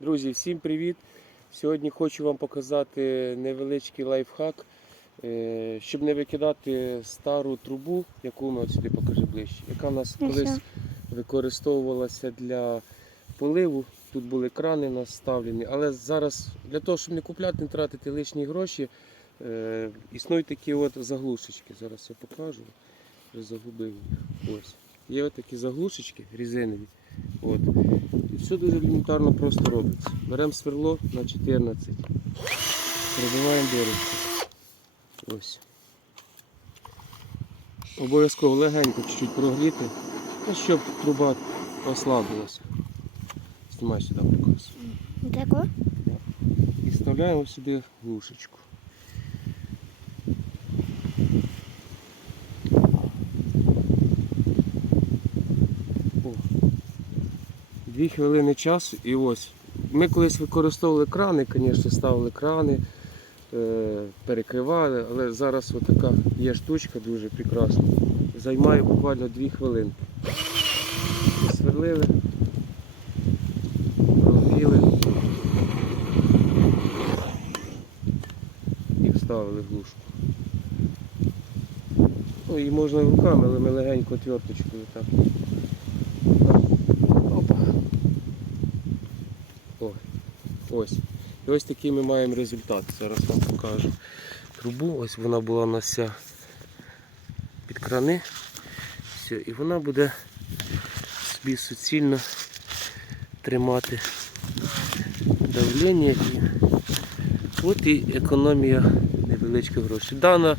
Друзі, всім привіт! Сьогодні хочу вам показати невеличкий лайфхак, е, щоб не викидати стару трубу, яку ми от сюди покажи ближче, яка в нас колись використовувалася для поливу. Тут були крани у нас вставлені, але зараз для того, щоб не купляти, не тратити лишні гроші, е, існують такі от заглушечки. Зараз я покажу. Вже загубив. їх. Ось. Є такі заглушечки резинові. От. І все дуже елементарно просто робиться. Беремо сверло на 14. Пробиваємо дирочку. Ось. Обов'язково легенько чуть-чуть прогріти, щоб труба ослабилася. Знімай сюди приказ. Тако? І вставляємо сюди глушечку. Дві хвилини часу і ось. Ми колись використовували крани, звісно, ставили крани, е, перекривали, але зараз така є штучка дуже прекрасна. Займає буквально дві хвилини. Сверлили, прогріли. і вставили глушку. Ну, її можна руками, але ми легенько отверточкою так. О, ось. І ось такий ми маємо результат. Зараз вам покажу трубу. Ось вона була у нас вся під крани. Все, і вона буде собі суцільно тримати давлення і От і економія невеличких грошей. Дана,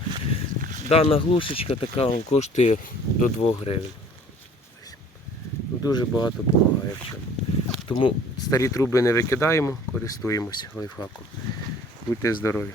дана глушечка така коштує до 2 гривень. Дуже багато допомагає в чому. Тому старі труби не викидаємо, користуємося лайфхаком. Будьте здорові!